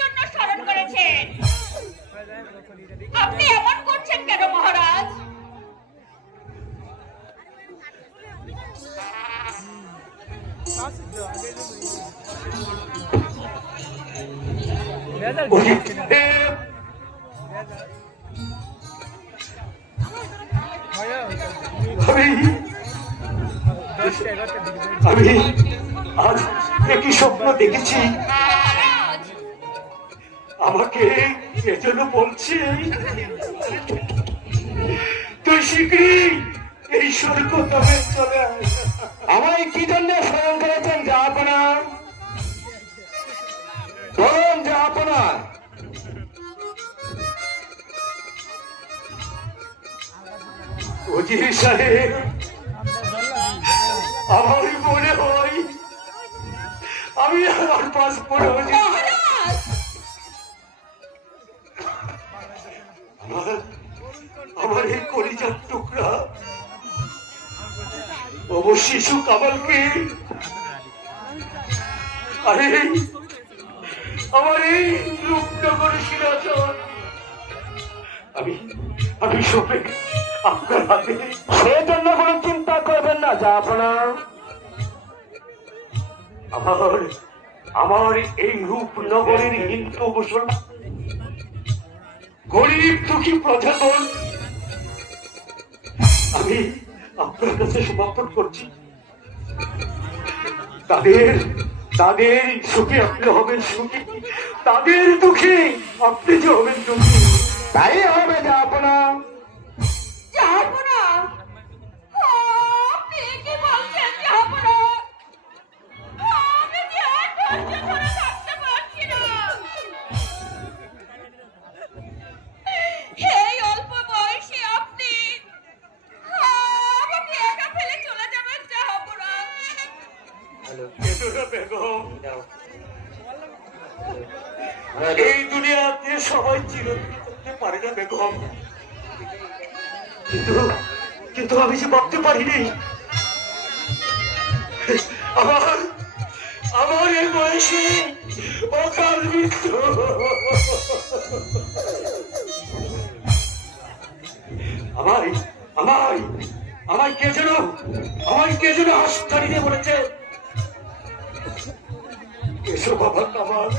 জন্য স্মরণ করেছেন? আপনি এমন করছেন কেন মহারাজ? আমি আজ একই স্বপ্ন দেখেছি। আমাকে এজন্য বলছি তুই শীঘ্রই এই স্বর্গ তবে চলে আয়। আমায় কি জন্য স্মরণ করেছেন জাহাপনা? বলুন জাহাপনা। উজির সাহেব, আমার মনে হয় আমি আমার পাসপোর্ট আমার এই কলিজার টুকরা শিশু কামালকে আরে আমার এই রূপনগর সিরাজন আমি আমি সবে আপনার হাতে। সেজন্য কোনো চিন্তা করবেন না জাহাপনা। আমার এই রূপনগরের হিন্দু মুসলমান গরিব দুঃখী প্রজাগণ আমি আপনার কাছে সমর্পণ করছি। তাদের তাদের সুখে আপনি হবেন সুখী, তাদের দুঃখে আপনি যে হবেন দুঃখী। তাই হবে জাহাপনা। জাহাপনা, আপনি কি বলছেন জাহাপনা? আমি কি আর ধৈর্য ধরে থাকতে পারছি না। এই অল্প বয়সে আপনি আমাকে একা ফেলে চলে যাবেন জাহাপনা? বেগম, এই দুনিয়াতে সবাই চিরদিন করতে পারে না বেগম, কিন্তু কিন্তু আমি যে ভাবতে পারিনি আমার আমার এই বয়সে অকাল মৃত্যু। আমায় আমায় আমায় কে যেন হাসতালি দিয়ে বলেছে, এসো বাবা কামাল,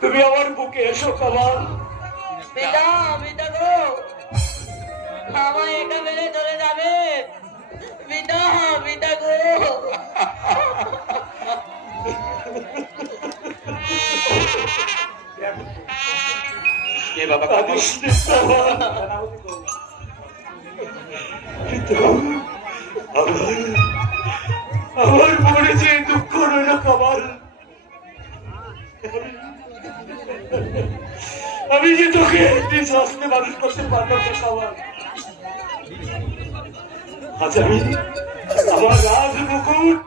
তুমি আমার বুকে এসো কামাল। পিতা পিতা গো, আমায় একা ফেলে চলে যাবে পিতা পিতা গো। আমার মনে যে দুঃখ রইল কামাল, আমি যে তোকে আসতে মানুষ করতে পারলাম না কামাল। আজ আমি আমার রাজ মুকুট